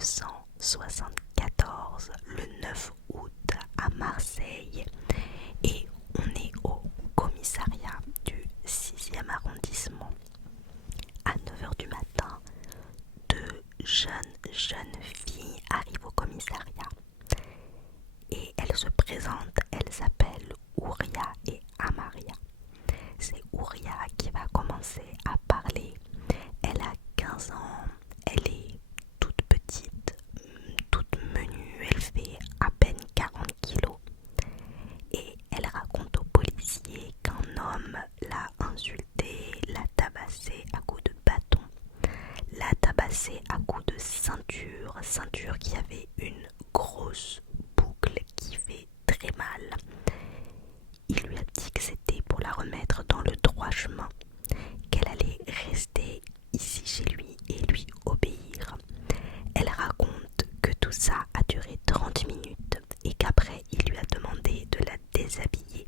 1974, le 9 août à Marseille, et on est au commissariat du 6e arrondissement. À 9h du matin, deux jeunes filles arrivent au commissariat et elles se présentent. Elles s'appellent Ouria et Amaria. C'est Ouria qui va commencer à parler. Elle a 15 ans, elle est toute petite, toute menue, elle fait à peine 40 kilos. Et elle raconte aux policiers qu'un homme l'a insultée, l'a tabassée à coups de bâton, l'a tabassée à coups de ceinture qui avait une grosse boucle qui fait très mal. Il lui a dit que c'était pour la remettre dans le droit chemin, qu'elle allait rester ici chez lui et lui obéir. Elle raconte que tout ça a duré 30 minutes et qu'après il lui a demandé de la déshabiller.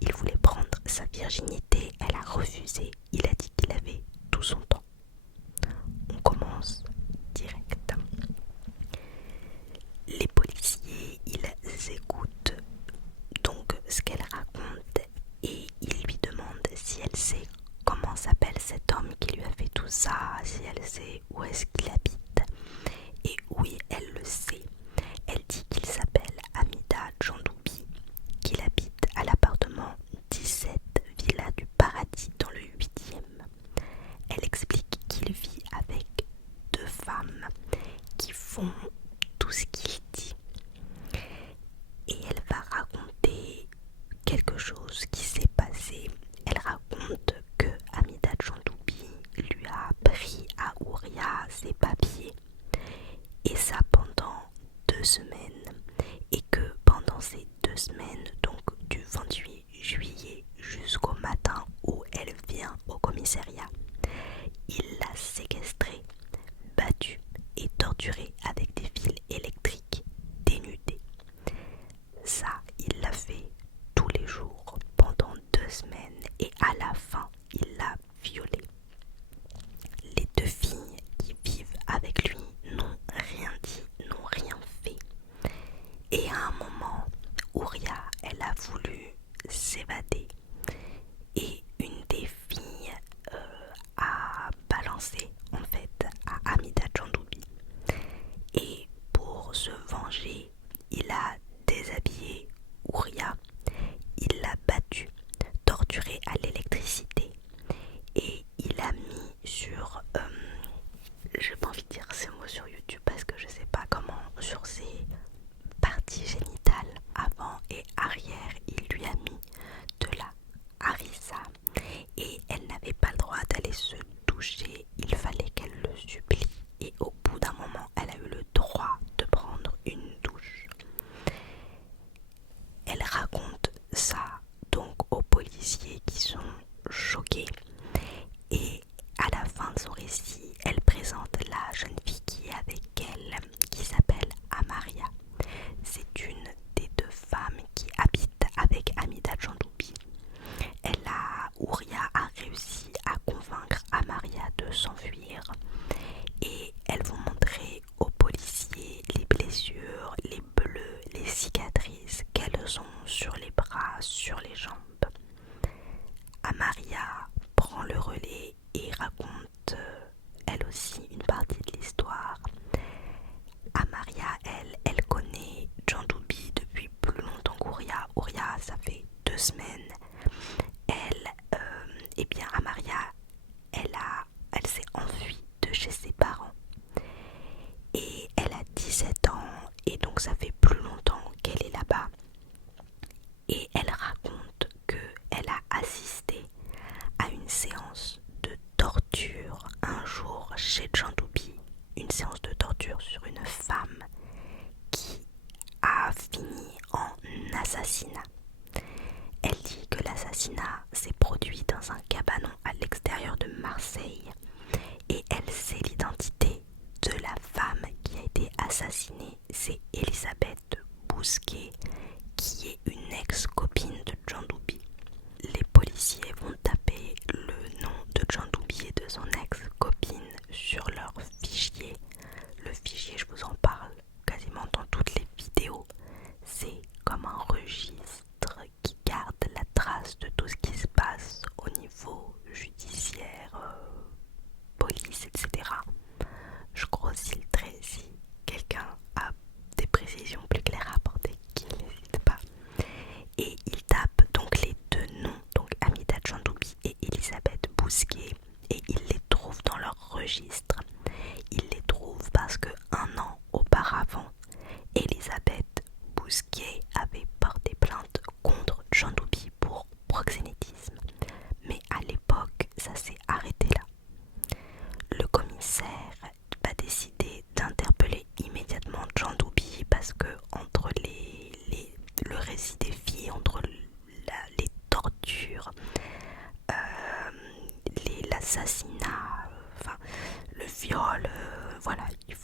Il voulait prendre sa virginité, elle a refusé. Il a dit qu'il avait tout son temps. On commence direct. Les policiers, ils écoutent donc ce qu'elle raconte et ils lui demandent si elle sait comment s'appelle cet homme qui lui a fait tout ça, si elle sait où est-ce qu'il habite. Et oui, elle le sait. Elle dit qu'il s'appelle Amida Djandoubi, qu'il habite à l'appartement 17 Villa du Paradis dans le 8e. Elle explique qu'il vit avec deux femmes qui font tout ce qu'il dit. Et elle va raconter quelque chose qui s'est passé. Elle raconte que Amida Djandoubi lui a appris à Ouria ses papiers, et ça pendant 2 semaines, et que pendant ces 2 semaines, donc du 28 juillet jusqu'au matin où elle vient au commissariat, il l'a séquestrée, battue et torturée avec des fils électriques, dénudée. Ça, il l'a fait tous les jours pendant 2 semaines et à la fin, il l'a violée. Les 2 filles qui vivent avec lui n'ont rien dit, n'ont rien fait. Et à un moment, Ouria, elle a voulu s'évader et une des filles a balancé en fait à Amida Djandoubi. Et pour se venger, il a déshabillé Ouria, il l'a battue, torturée à l'électricité et il a mis sur, j'ai pas envie de dire ces mots sur YouTube parce que je sais pas comment, sur ses parties génitales avant et arrière, il lui a mis de la harissa et elle n'avait pas le droit d'aller se doucher, il fallait qu'elle le supplie et au bout d'un moment, elle a eu le droit de prendre une douche. Elle raconte ça donc aux policiers qui sont choqués et à la fin de son récit, elle présente la jeune fille qui est avec elle, qui s'appelle Amaria. C'est une des 2 femmes qui habitent avec Amida Djandoubi. Ouria a réussi à convaincre Amaria de s'enfuir et elles vont montrer aux policiers les blessures, les bleus, les cicatrices qu'elles ont sur les bras, sur les jambes. Amaria prend le relais et raconte elle aussi une partie de l'histoire. Amaria, elle connaît Djandoubi depuis plus longtemps qu'Ouria. Ouria, ça fait 2 semaines. Eh bien Amaria, elle s'est enfuie de chez ses parents. Et elle a 17 ans et donc ça fait plus longtemps qu'elle est là-bas. Et elle raconte qu'elle a assisté à une séance de torture un jour chez Djandoubi. Une séance de torture sur une femme qui a fini en assassinat. Elle dit que l'assassinat s'est produit dans un cabanon à l'extérieur de Marseille et elle sait l'identité de la femme qui a été assassinée. C'est Elisabeth Bousquet, qui est une ex-copine de Djandoubi. Les policiers vont taper le nom de Djandoubi et de son ex-copine sur leur fichier. Le fichier, je vous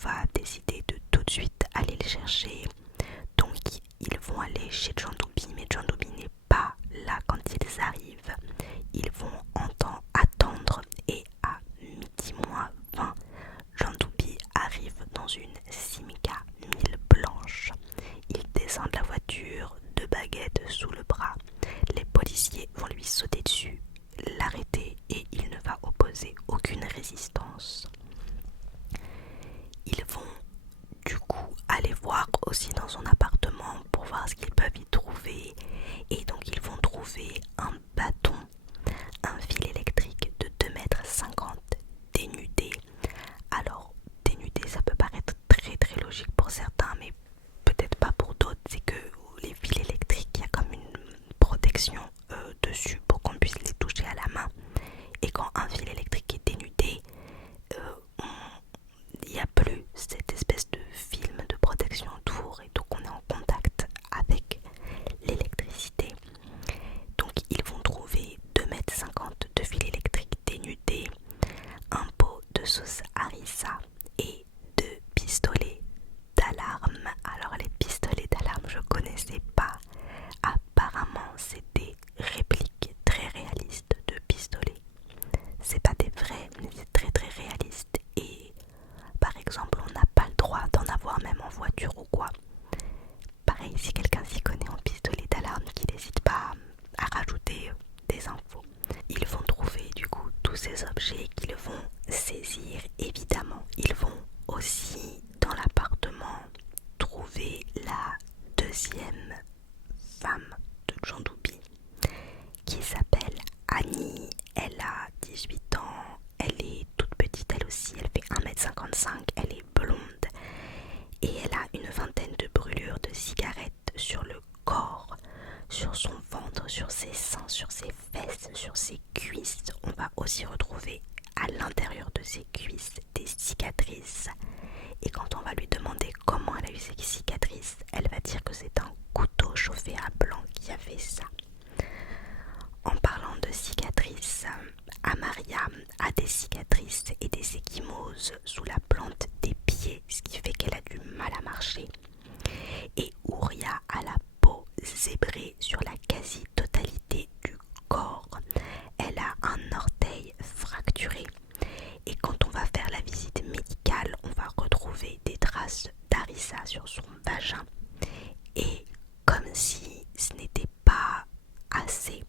va décider de tout de suite aller le chercher. Donc ils vont aller chez John Dooby, mais John Dooby n'est pas là quand ils arrivent. Ils vont attendre et à midi moins 20, John Dooby arrive dans une Simca 1000 blanche. Il descend de la voiture, 2 baguettes sous le bras. Les policiers vont lui sauter dessus, l'arrêter et il ne va opposer aucune résistance. Ils vont du coup aller voir aussi dans son appartement pour voir ce qu'ils peuvent y trouver. Et donc ils vont trouver un bâton, un fil électrique de 2,50 m dénudé. Alors dénudé, ça peut paraître très très logique pour certains, mais peut-être pas pour d'autres. C'est que les fils électriques, il y a comme une protection dessus pour qu'on puisse les toucher à la main. Et quand un fil électrique est dénudé, il n'y a plus cette espèce de film de protection autour et donc on est en contact avec l'électricité. Donc ils vont trouver 2,50 m de fil électrique dénudé, un pot de sauce harissa et 2 pistolets d'alarme. Alors les pistolets d'alarme je connaissais pas, apparemment c'est des répliques très réalistes de pistolets. C'est pas des vrais mais c'est très très réaliste et par exemple on n'a pas le droit d'en avoir même en voiture ou quoi. Pareil, si quelqu'un s'y connaît en pistolet d'alarme, qu'il n'hésite pas à rajouter des infos. Ils vont trouver du coup tous ces objets qu'ils vont saisir. Évidemment, ils vont aussi dans l'appartement trouver la deuxième femme de John Dooby qui s'appelle Annie. Elle a 18 ans, elle est toute petite elle aussi, elle fait 1,55 m, elle est blonde et elle a une vingtaine de brûlures de cigarettes sur le corps, sur son ventre, sur ses seins, sur ses fesses, sur ses cuisses. On va aussi retrouver à l'intérieur de ses cuisses des cicatrices. Et quand on va lui demander comment elle a eu ces cicatrices, elle va dire que c'est un couteau chauffé à blanc qui a fait ça. En parlant de cicatrices, Amaria a des cicatrices et des ecchymoses sous la plante des pieds, ce qui fait qu'elle a du mal à marcher. Et Ouria a la peau zébrée sur la quasi-totalité du corps. Elle a un orteil fracturé. Et quand on va faire la visite médicale, on va retrouver des traces d'harissa sur son vagin. Et comme si ce n'était pas assez,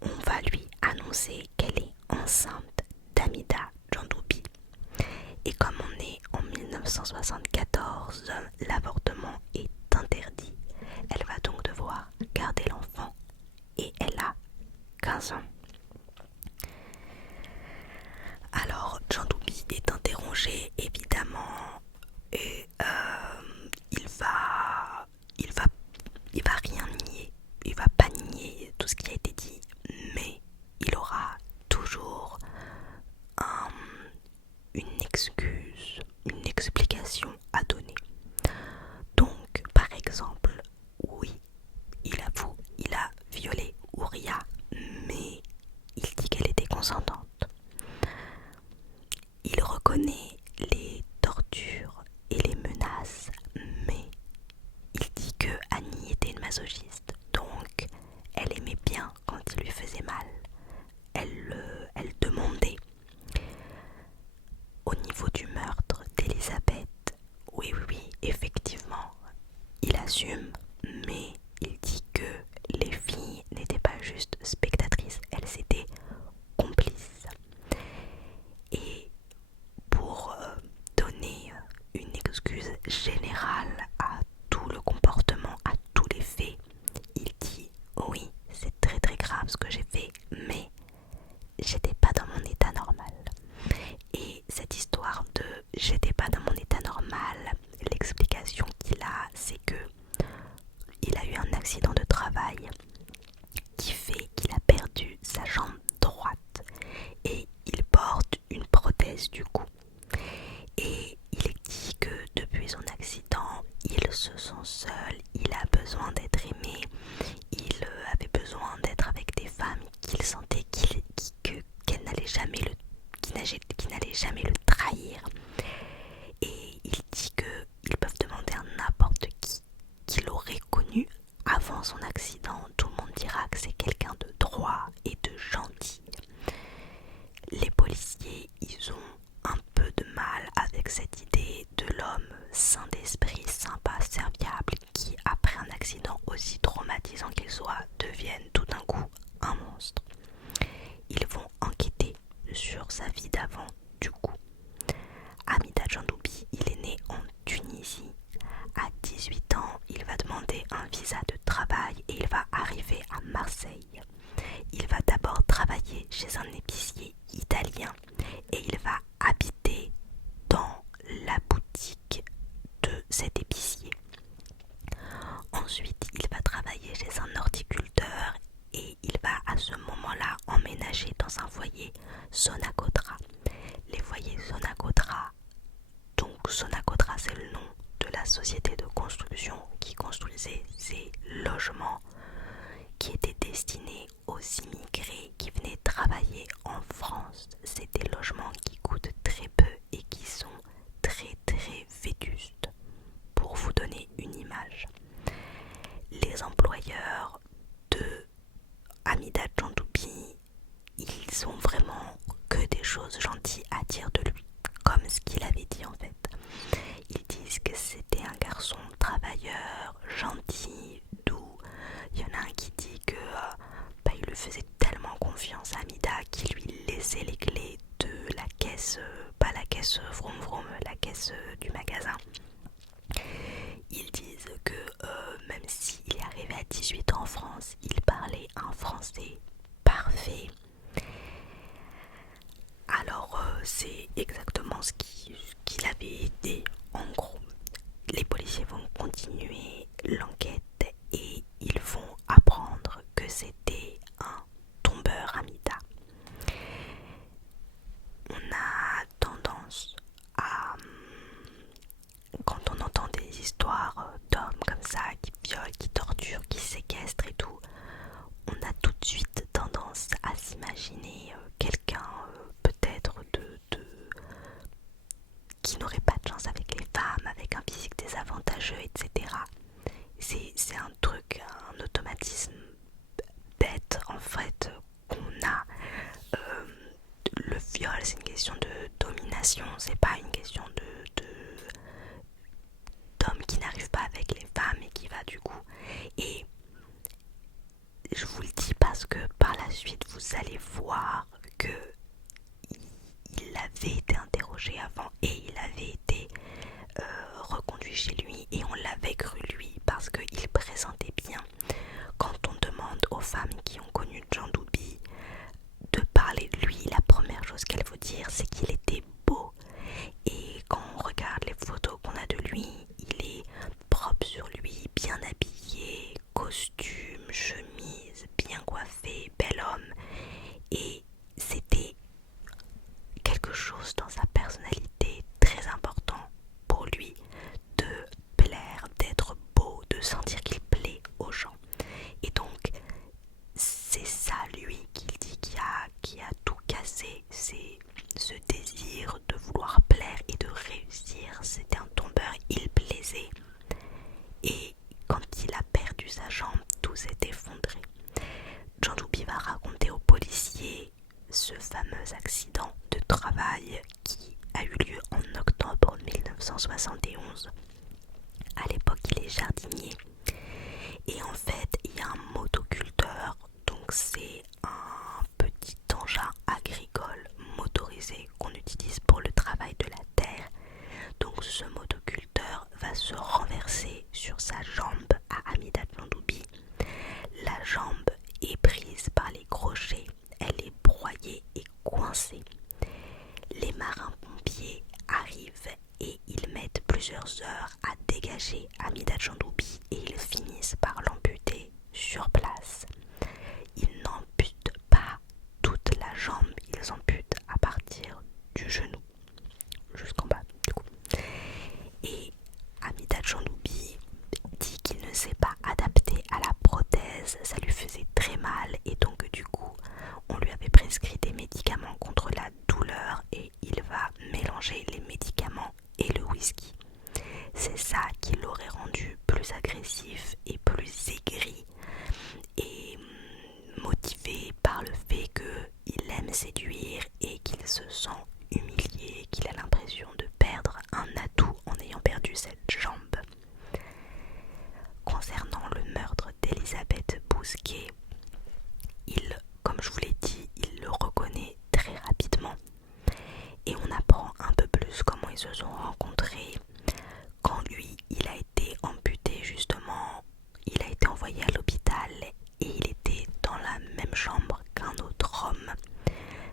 on va lui annoncer qu'elle est enceinte d'Amida John Dooby. Et comme on est en 1974, l'avortement est interdit. Elle va donc devoir garder l'enfant et elle a 15 ans. Alors John Dooby est interrogé évidemment et il va rien nier, il va pas nier tout ce qui a été dit, mais il aura toujours une excuse, une explication à donner. Donc par exemple, oui, il avoue, il a violé Ouria, mais il dit qu'elle était consentante. Il reconnaît les tortures et les menaces, mais il dit que Annie était une masochiste, donc elle aimait bien quand il lui faisait mal. Elle demandait. Au niveau du meurtre d'Elisabeth, oui, effectivement, il assume, mais il dit que les filles n'étaient pas juste spectatrices, elles étaient complices. Et pour donner une excuse générale à tout le comportement, à tous les faits, il dit oui, c'est très très grave ce que j'ai fait, mais j'étais pas dans mon état normal. Et cette histoire de j'étais pas dans mon état normal, l'explication qu'il a, c'est que il a eu un accident de travail qui fait qu'il a perdu sa jambe droite et il porte une prothèse du cou. Et il dit que depuis son accident, il se sent seul, il a besoin d'être aimé, il avait besoin d'être avec des femmes qu'il sentait qu'elle n'allait jamais le qui n'allait jamais le trahir. Et il sain d'esprit, sympa, serviable, qui après un accident aussi traumatisant qu'il soit, devienne tout d'un coup un monstre. Ils vont enquêter sur sa vie d'avant du coup. Amida Jandoubi, il est né en Tunisie. À 18 ans, il va demander un visa de travail et il va arriver à Marseille. Il va d'abord travailler chez un épicier italien et il va habiter dans la boutique de cet épicier. Ensuite, il va travailler chez un horticulteur et il va à ce moment-là emménager dans un foyer Sonacotra. Les foyers Sonacotra, donc Sonacotra c'est le nom de la société de construction qui construisait ces logements qui étaient destinés aux immigrés qui venaient travailler en France. C'est des logements qui coûtent très peu et qui sont très très vétustes. Pour vous donner une image, les employeurs de Amida Jandoubi, ils ont vraiment que des choses gentilles à dire de lui, comme ce qu'il avait dit en fait. Ils disent que c'était un garçon travailleur, gentil, doux. Il y en a un qui dit que il lui faisait tellement confiance à Amida qu'il lui laissait les clés de la caisse, pas la caisse vroom vroom, la caisse du magasin. Ils disent que même s'il est arrivé à 18 ans en France, il parlait un français parfait. Alors c'est exactement ce qu'il avait été en gros. Les policiers vont continuer l'enquête et ils vont apprendre que c'était un tombeur Amida. On a tendance à, quand on entend des histoires d'hommes comme ça qui violent, qui torturent, qui séquestrent et tout, on a tout de suite tendance à s'imaginer quelqu'un peut-être qui n'aurait pas de chance avec les femmes, avec un physique désavantageux, etc. C'est un truc, un automatisme bête en fait qu'on a. Le viol, c'est une question de domination, c'est pas une question d'homme qui n'arrive pas avec les femmes et qui va du coup. Et je vous le dis parce que par la suite vous allez voir que il avait été interrogé avant et il avait été reconduit chez lui et on l'avait cru lui parce qu'il présentait bien. Quand on demande aux femmes qui ont connu Jandoubi de parler de lui, la première chose qu'elles vont dire c'est qu'il était beau. Et quand on regarde les photos qu'on a de lui, il est propre sur lui, bien habillé, costume, chemise, bien coiffé, bel homme. Et c'était quelque chose dans sa personnalité très important pour lui de plaire, d'être beau, de sentir qu'il plaît aux gens. Et donc c'est ça lui qu'il dit qui a tout cassé, c'est ce désir de vouloir plaire et de réussir. C'était un tombeur, il plaisait et quand il a perdu sa jambe, tout s'est effondré. Jandoubi va raconter aux policiers ce fameux accident de travail qui a eu lieu en octobre 1971. À l'époque, il est jardinier. Et en fait, il y a un motoculteur, donc c'est un petit engin agricole motorisé qu'on utilise pour le travail de la terre. Donc ce motoculteur va se renverser sur sa jambe à Amida Jandoubi. La jambe est prise par les crochets, elle est broyée et coincée. Les marins-pompiers arrivent et ils mettent plusieurs heures à dégager Amida Jandoubi et ils finissent par l'amputer sur place. Ils n'amputent pas toute la jambe, ils amputent à partir du genou jusqu'en bas du coup. Et Amida Jandoubi dit qu'il ne s'est pas adapté à la prothèse, ça lui faisait très mal et donc du coup on lui avait prescrit des médicaments contre la douleur et il va mélanger les médicaments et le whisky. C'est ça qui l'aurait rendu plus agressif et plus aigri et motivé par le fait qu'il aime séduire et qu'il se sent humilié, qu'il a l'impression de perdre un atout en ayant perdu perdu cette jambe. Concernant le meurtre d'Elisabeth Bousquet, comme je vous l'ai dit, il le reconnaît très rapidement et on apprend un peu plus comment ils se sont rencontrés. Quand lui, il a été amputé justement, il a été envoyé à l'hôpital et il était dans la même chambre qu'un autre homme.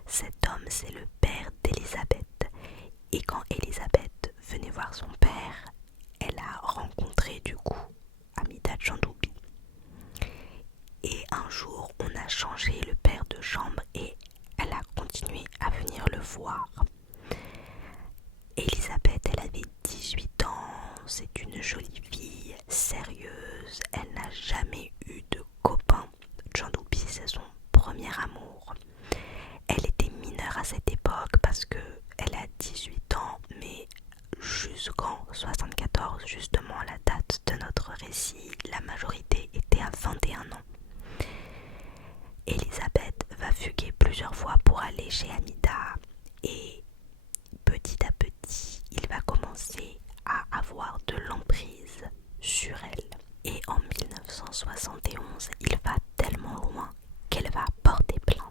Cet homme, c'est le père d'Elisabeth. Et quand Elisabeth venait voir son père, elle a rencontré du coup Amitabh Chandoubi. Et un jour, on a changé le père de chambre et elle a continué à venir le voir. Elisabeth, elle avait 18 ans, c'est une jolie fille, sérieuse, elle n'a jamais eu de copain. Chandoubi, c'est son premier amour. Elle était mineure à cette époque parce que elle a 18 ans, mais jusqu'en 74, justement la date de notre récit, la majorité était à 21 ans. Elisabeth va fuguer plusieurs fois pour aller chez Amida et petit à petit, il va commencer à avoir de l'emprise sur elle. Et en 1971, il va tellement loin qu'elle va porter plainte.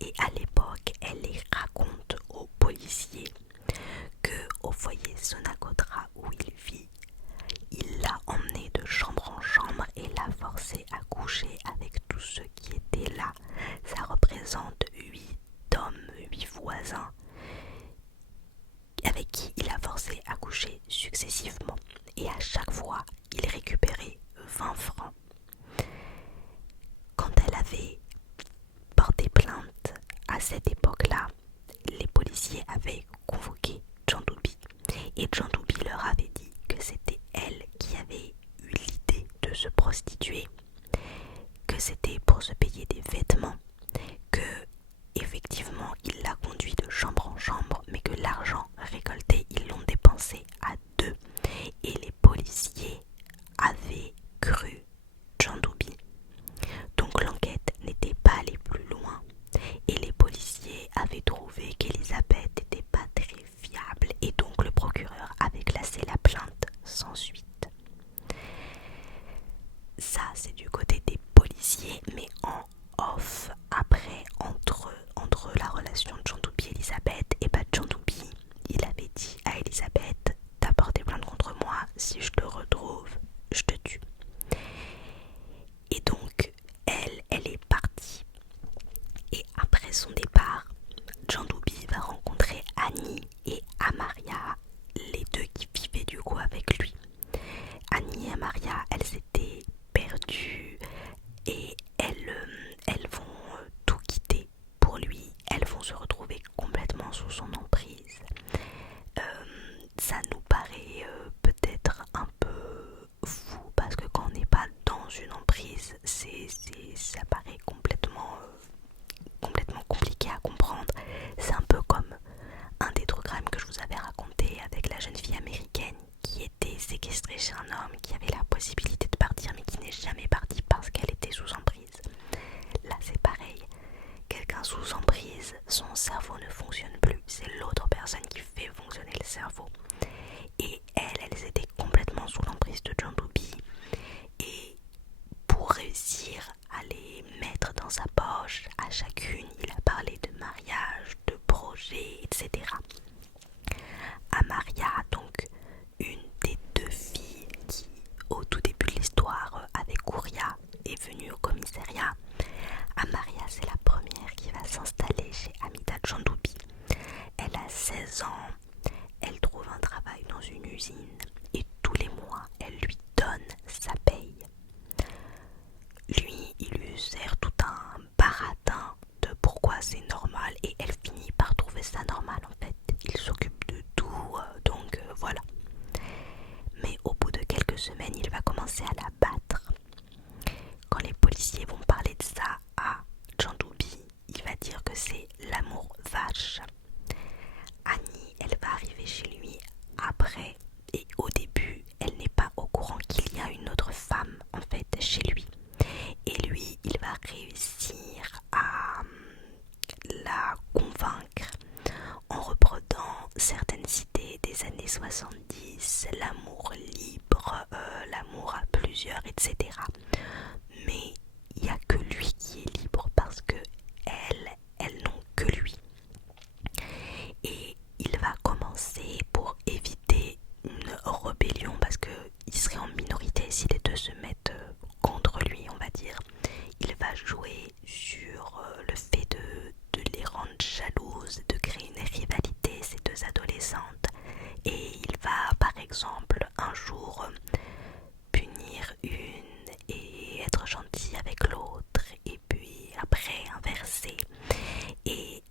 Et à l'époque, elle les raconte aux policiers que au foyer Sonagotra où il vit, il l'a emmenée de chambre en chambre et l'a forcée à coucher avec tous ceux qui étaient là. Ça représente 8 hommes, 8 voisins avec qui il a forcé à coucher successivement. Et à chaque fois, il récupérait 20 francs. Quand elle avait porté plainte à cette époque-là, les policiers avaient convoqué Chandoubi et Chandoubi leur avait dit que c'était elle qui avait eu l'idée de se prostituer, que c'était pour se payer des vêtements, que effectivement il l'a conduit de chambre en chambre, mais que l'argent récolté ils l'ont dépensé à deux. Et les policiers avaient cru Chandoubi. Donc l'enquête n'était pas allée plus loin et les policiers avaient trouvé qu'Elisabeth n'était pas très fiable et donc le procureur avait classé la plainte sans suite. Ça c'est du côté des policiers, mais en off, après entre la relation de Chandoubi et Elisabeth, et pas Chandoubi, il avait dit à Elisabeth: t'as porté plainte contre moi, si je te retrouve, je te tue. Et donc elle est partie. Et après son départ, Chandoubi va rencontrer Annie et Amaria, les deux qui vivaient du coup avec lui. Annie et Amaria, elles étaient perdues et elles vont tout quitter pour lui. Elles vont se retrouver complètement sous son emprise. Ça nous paraît peut-être un peu fou parce que quand on n'est pas dans une emprise, ça paraît complètement compliqué à comprendre. C'est un peu comme un des true crimes que je vous avais raconté avec la jeune fille américaine qui était séquestrée chez un homme, qui avait la possibilité de partir mais qui n'est jamais partie parce qu'elle était sous emprise. Là c'est pareil, quelqu'un sous emprise, son cerveau ne fonctionne plus, c'est l'autre personne qui fait fonctionner le cerveau. Et elles étaient complètement sous l'emprise de Chandoubi. Et pour réussir à les mettre dans sa poche, à chacune, il a parlé de mariage, de projet, etc. Amaria, donc une des deux filles qui, au tout début de l'histoire, avec Kouria, est venue au commissariat. Amaria, c'est la première qui va s'installer chez Amitabh Chandoubi. Elle a 16 ans, elle trouve un travail dans une usine et tous les mois, elle lui donne sa paye. Lui, il lui sert tout un baratin de pourquoi c'est normal et elle finit par trouver ça normal en fait. Il s'occupe de tout, donc voilà. Mais au bout de quelques semaines, il va commencer à la battre. Quand les policiers vont parler de ça à Chandoubi, il va dire que c'est l'amour vache. Annie, elle va arriver chez lui après et au début, elle n'est pas au courant qu'il y a une autre femme en fait chez lui. Et lui, il va réussir à la convaincre en reprenant certaines idées des années 70, l'amour l'amour à plusieurs, etc. Mais il n'y a que lui qui est libre parce que elles n'ont que lui. Et il va commencer, pour éviter une rébellion, parce qu'il serait en minorité si les deux se mettent contre lui, on va dire. Il va jouer sur le fait de les rendre jalouses, de créer une rivalité, ces deux adolescentes. Et il va par exemple un jour punir une et être gentil avec l'autre, et puis après inverser. Et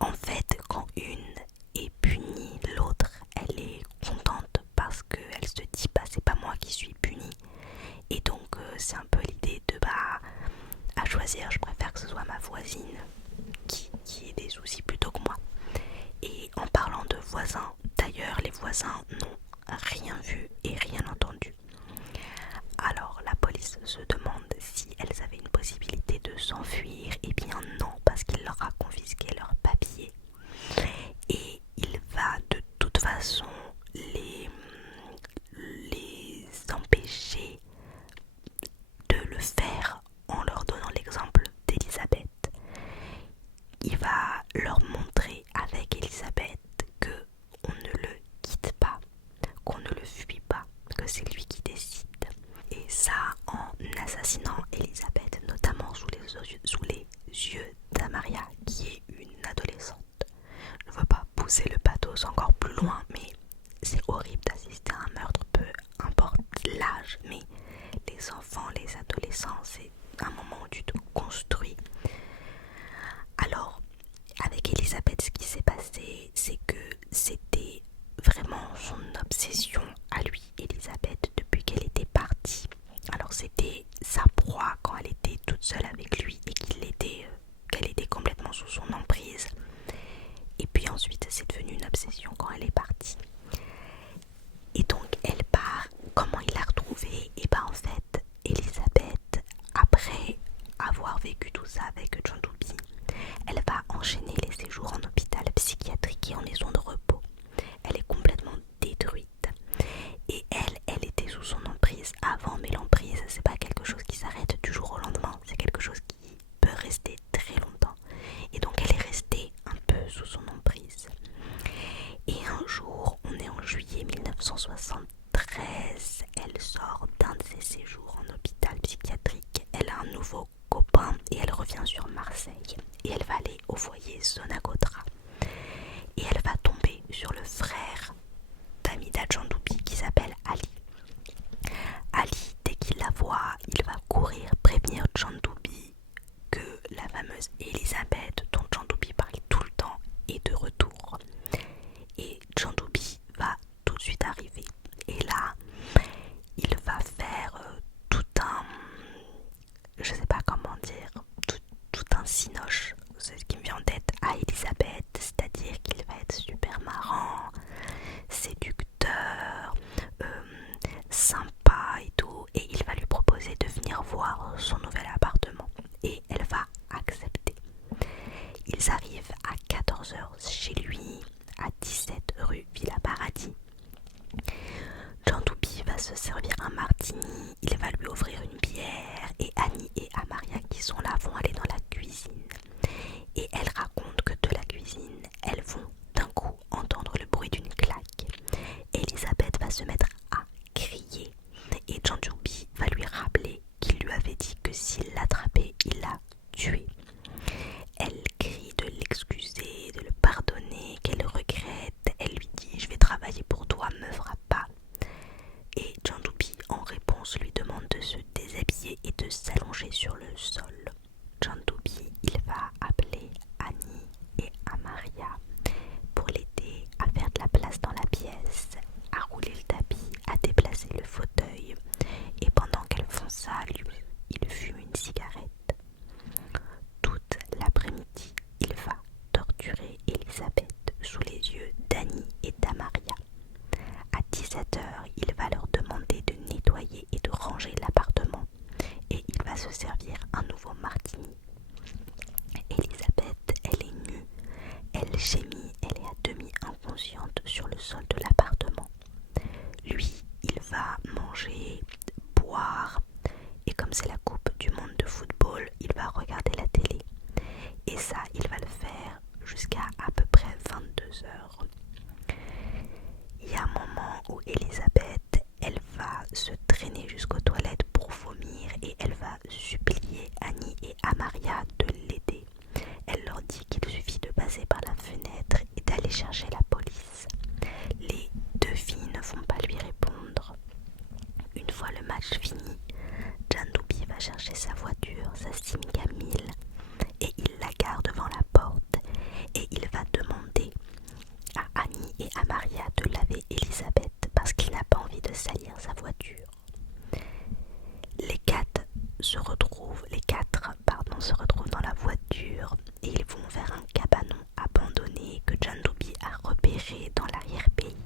en fait, quand une est punie, l'autre elle est contente parce qu'elle se dit bah c'est pas moi qui suis punie. Et donc c'est un peu l'idée de bah à choisir, je préfère que ce soit ma voisine qui ait des soucis plutôt que moi. Et en parlant de voisins, d'ailleurs les voisins n'ont rien vu et rien entendu. Alors la police se demande si elles avaient une possibilité de s'enfuir. Et bien non, parce qu'il leur a confisqué leurs papiers. Et il va de toute façon les empêcher de le faire en leur donnant l'exemple d'Elisabeth. Il va leur montrer avec Elisabeth que on ne le quitte pas, qu'on ne le fuit pas, que c'est lui qui décide. Et ça, en assassinant Elisabeth, notamment sous les yeux d'Amaria, qui est une adolescente. Je ne veux pas pousser le pathos encore plus loin, mais c'est horrible d'assister à un meurtre, peu importe l'âge, mais les enfants, les adolescents, c'est un moment où tu te construis. Alors, avec Elisabeth, ce qui s'est passé, c'est que c'était vraiment son obsession à lui, Elisabeth, depuis qu'elle était partie. Alors c'était sa proie quand elle était toute seule avec lui et qu'elle était complètement sous son emprise. Et puis ensuite, c'est devenu une obsession quand elle est partie. Et donc, elle part. Comment il l'a retrouvée? Et ben en fait, Elisabeth, après avoir vécu tout ça avec John Dowby, elle va enchaîner les séjours en hôpital psychiatrique et en maison de repos. Elle est complètement détruite. Et elle était sous son emprise avant, mais l'emprise, c'est pas quelque chose qui s'arrête du jour au lendemain, c'est quelque chose qui peut rester très longtemps. Et donc elle est restée un peu sous son emprise. Et un jour, on est en juillet 1973, elle sort d'un de ses séjours en hôpital psychiatrique. Elle a un nouveau copain et elle revient sur Marseille. Et elle va aller au foyer Sonagotra. Et elle va tomber sur le frère d'Amida John Dowby qui s'appelle Ali. Ali, dès qu'il la voit, il va courir prévenir John Dowby que la fameuse Elisabeth, dont John Dowby parle tout le temps, est de retour. Et John Dowby va tout de suite arriver. Et là, il va faire tout un... je sais pas comment dire, tout un cinoche, c'est ce qui me vient en tête, à Elisabeth, c'est-à-dire qu'il va être super marrant, séducteur, sympa et tout, et il va lui proposer de venir voir son nouvel appartement. Et elle va accepter. Ils arrivent à 14h chez lui, à 17 rue Villa Paradis. John Dowby va se servir un martini, il va lui offrir une bière, et Annie et Amaria qui sont là vont aller dans la cuisine. Et elle raconte que de la cuisine, elles vont d'un coup entendre le bruit d'une claque. Elisabeth va se mettre à crier et John Dowby va lui rappeler qu'il lui avait dit que s'il l'attrapait, il la tuait. Elle crie de l'excuser, de le pardonner, qu'elle regrette. Elle lui dit « Je vais travailler pour toi, me frappe pas ». Et John Dowby, en réponse, lui demande de se déshabiller et de s'allonger sur le sol. John Dowby, il va appeler Annie et Amaria pour l'aider à faire de la place dans la pièce, à rouler le tapis, à déplacer le fauteuil. Et pendant qu'elles font ça, lui, il fume une cigarette. Toute l'après-midi, il va torturer Elisabeth sous les yeux d'Annie et d'Amaria. À 17h, il va leur demander de nettoyer et de ranger l'appartement et il va se servir un nouveau martini. Elisabeth, elle est nue, elle gémit, elle est à demi inconsciente sur le sol de l'appartement. Lui, il va manger fois le match fini, John Dubie va chercher sa voiture, sa Simca 1000, et il la gare devant la porte et il va demander à Annie et à Maria de laver Elisabeth parce qu'il n'a pas envie de salir sa voiture. Les quatre se retrouvent dans la voiture et ils vont vers un cabanon abandonné que John Dubie a repéré dans l'arrière-pays.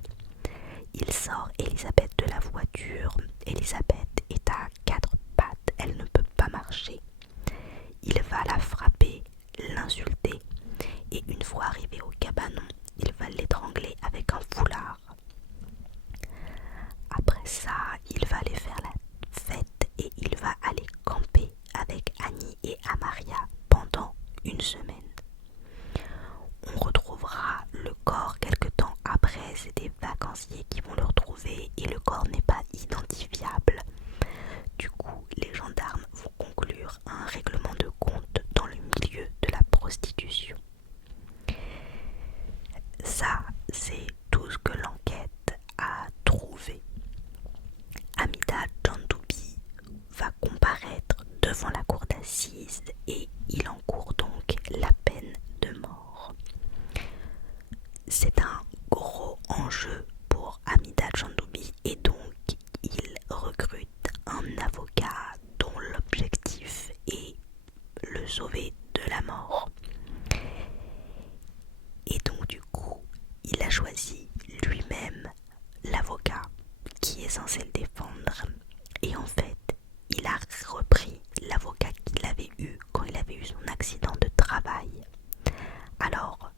Il sort Elisabeth de la voiture. Elisabeth est à quatre pattes, elle ne peut pas marcher. Il va la frapper, l'insulter et une fois arrivé au cabanon, il va l'étrangler avec un foulard. Après ça, il va aller faire la fête et il va aller camper avec Annie et Amaria pendant une semaine. On retrouvera le corps quelque temps après, c'est des vacanciers qui vont le retrouver et le corps n'est pas identifiable. Du coup, les gendarmes vont conclure un règlement de compte dans le milieu de la prostitution. Ça, c'est tout ce que l'enquête a trouvé. Amida John Dubie va comparaître devant la cour d'assises et il encourt donc la peine de mort. C'est un gros enjeu pour Amida John Dubie et donc il recrute un avocat dont l'objectif est le sauver de la mort. Et donc du coup, il a choisi lui-même l'avocat qui est censé le défendre. Et en fait, il a repris l'avocat qu'il avait eu quand il avait eu son accident de travail. Alors,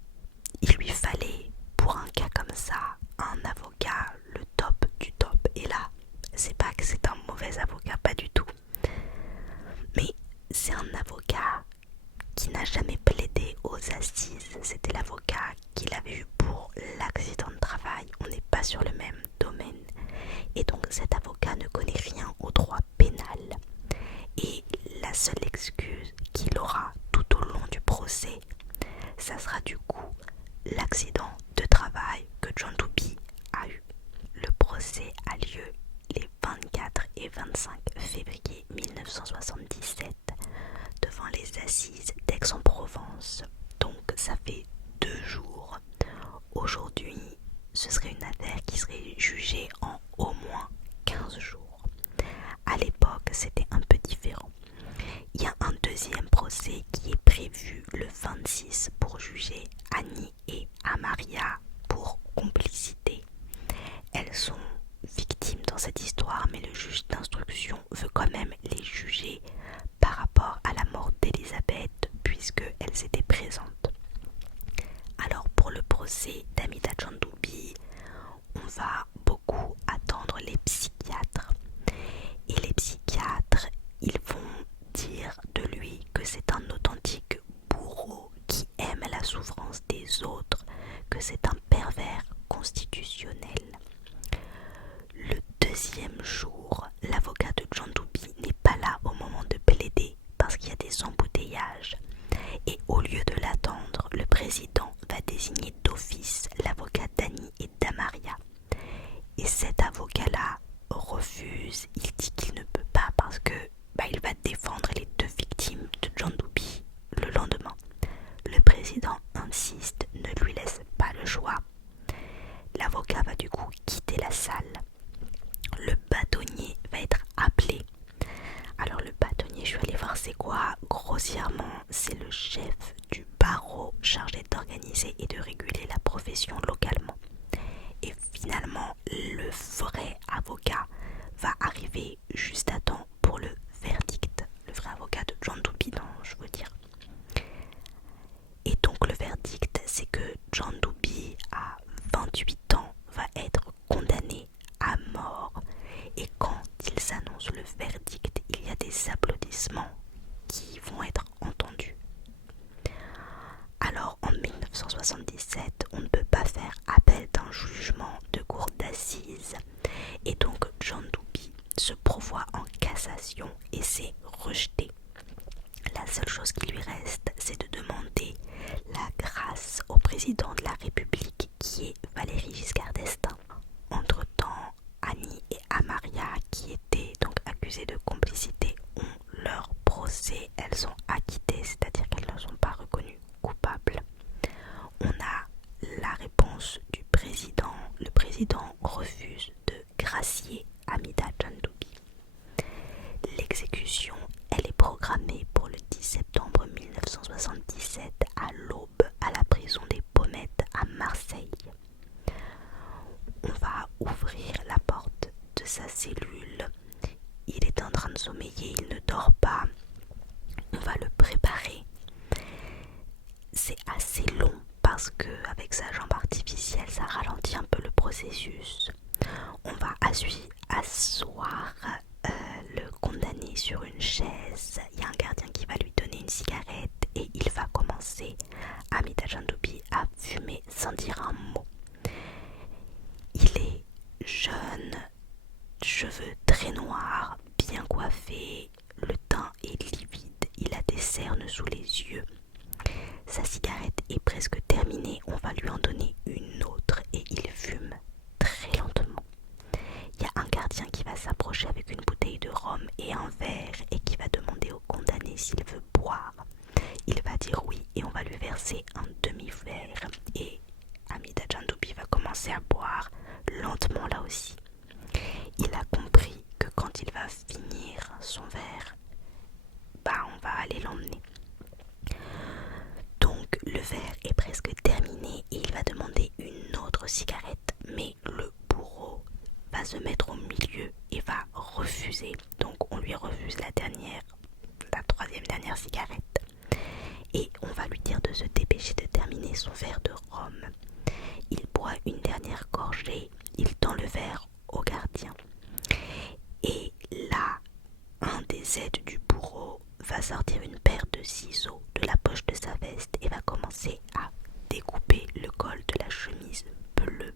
il lui fallait, pour un cas comme ça, un avocat le top du top. Et là, c'est pas que c'est un mauvais avocat, pas du tout. Mais c'est un avocat qui n'a jamais plaidé aux assises. C'était l'avocat qu'il avait eu pour l'accident de travail. On n'est pas sur le même domaine. Et donc cet avocat ne connaît rien au droit pénal. Et la seule excuse qu'il aura tout au long du procès, ça sera du coup l'accident de travail que John Dubie a eu. Le procès a lieu les 24 et 25 février 1977 devant les assises d'Aix-en-Provence. Donc ça fait 2 jours. Aujourd'hui, ce serait une affaire qui serait jugée en au moins 15 jours. À l'époque, c'était un peu différent. Il y a un deuxième procès qui est prévu le 26 pour juger Annie et Amaria pour complicité. Elles sont victimes dans cette histoire, mais le juge d'instruction veut quand même les juger par rapport à la mort d'Elisabeth puisqu'elles étaient présentes. Alors pour le procès d'Amida John Dubie, on va beaucoup attendre les psychiatres. Et les psychiatres, ils vont dire de lui que c'est un authentique bourreau qui aime la souffrance des autres, que c'est un pervers constitutionnel. Le deuxième jour, l'avocat de John Dubie n'est pas là au moment de plaider parce qu'il y a des embouteillages. Et au lieu de l'attendre, le président va désigner d'office l'avocat d'Annie et d'Amaria. Et cet avocat-là refuse, il dit qu'il ne peut pas parce que il va défendre les 2 victimes de John Dubie le lendemain. Le président insiste, ne lui laisse pas le choix. L'avocat va du coup quitter la salle. Le bâtonnier va être appelé. Alors le bâtonnier, je suis allée voir c'est quoi. Grossièrement, c'est le chef du barreau chargé d'organiser et de réguler la profession localement. Et finalement, le vrai avocat va arriver juste à temps pour le verdict. Le vrai avocat de John Dubie, je veux dire. Et donc le verdict, c'est que John Dubie, à 28 ans, va être condamné à mort. Et quand ils annoncent le verdict, il y a des applaudissements qui vont être entendus. Alors en 1977, on ne peut pas faire appel d'un jugement de cour d'assises. Et donc John Dubie se pourvoit en cassation et c'est rejeté. La seule chose qui lui reste, c'est de demander la grâce au président de la République qui est Valéry Giscard d'Estaing. Entre-temps, Annie et Amaria, qui étaient accusées de complicité ont leur procès, elles sont acquittées, c'est-à-dire qu'elles ne sont pas reconnues coupables. On a la réponse du président. Le président refuse de gracier Hamida Djandoubi. L'exécution, elle est programmée pour le 10 septembre 1977 à l'aube à la prison des Pommettes à Marseille. On va ouvrir la porte de sa cellule. Il est en train de sommeiller, il ne dort pas. On va le préparer. C'est assez long parce que avec sa jambe artificielle, ça ralentit un peu le processus. On va asseoir le condamné sur une chaise. Il y a un gardien qui va lui donner une cigarette et il va commencer, Hamida Djandoubi, à fumer sans dire un mot. Il est jeune, cheveux très noirs, bien coiffé, le teint est livide, il a des cernes sous les yeux. Sa cigarette est presque terminée, on va lui en donner une autre et il fume très lentement. Il y a un gardien qui va s'approcher avec une bouteille de rhum et un verre et qui va demander au condamné s'il veut boire. Il va dire oui et on va lui verser un demi-verre et Hamida Djandoubi va commencer à boire lentement là aussi. Il a compris que quand il va finir son verre, on va aller l'emmener. Donc le verre est presque terminé et il va demander une autre cigarette, mais le bourreau va se mettre au milieu et va refuser. Donc on lui refuse la troisième dernière cigarette. Et on va lui dire de se dépêcher de terminer son verre de rhum. Il boit une dernière gorgée, il tend le verre au gardien. Et là, un des aides du bourreau va sortir une paire de ciseaux de la poche de sa veste et va commencer à découper le col de la chemise bleue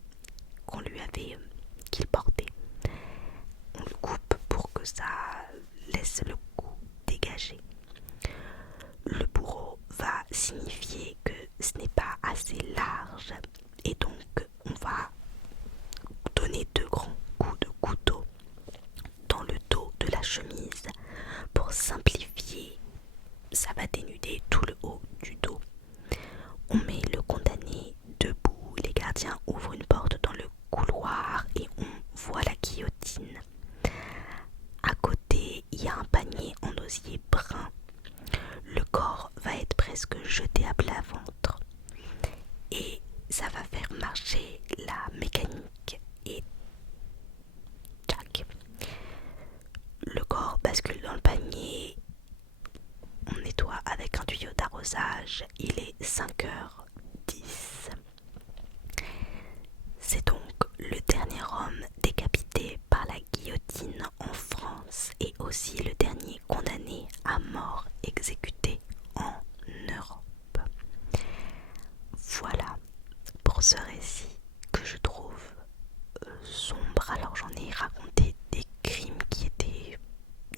qu'il portait. On le coupe pour que ça laisse le cou dégagé. Le bourreau va signifier que ce n'est pas assez large et donc on va donner 2 grands coups de couteau dans le dos de la chemise. Pour simplifier, ça va dénuder tout le haut du dos. On met le condamné debout, les gardiens ouvrent une porte dans le couloir et on voit la guillotine. À côté, il y a un panier en osier brun. Le corps va être presque jeté à plat ventre et ça va faire marcher la mécanique et tac. Le corps bascule dans le panier. On nettoie avec un tuyau d'arrosage. Il est 5h10. C'est donc le dernier homme décapité par la guillotine en France et aussi le dernier condamné à mort exécuté en Europe. Voilà pour ce récit que je trouve sombre. Alors j'en ai raconté des crimes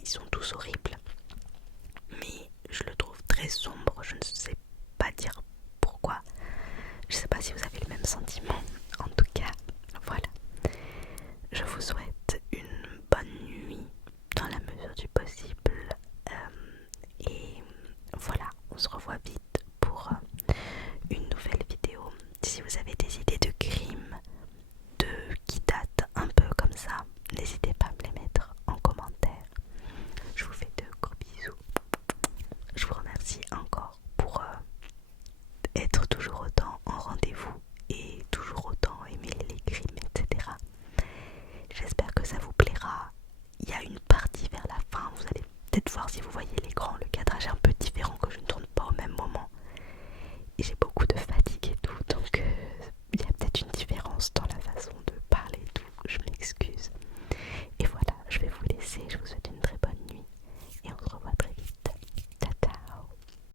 ils sont tous horribles, mais je le trouve très sombre. Je ne sais pas dire pourquoi. Je ne sais pas si vous avez le même sentiment. En tout cas, voilà. Je vous souhaite une bonne nuit dans la mesure du possible. Et voilà, on se revoit vite pour une nouvelle vidéo. Si vous avez des idées de crimes qui datent un peu comme ça, n'hésitez pas à me les mettre en commentaire. Je vous fais de gros bisous. Je vous remercie encore pour être toujours autant en rendez-vous et toujours autant aimer les crimes, etc. J'espère que ça vous plaira. Il y a une partie vers la fin, vous allez peut-être voir si vous voyez l'écran, le cadrage est un peu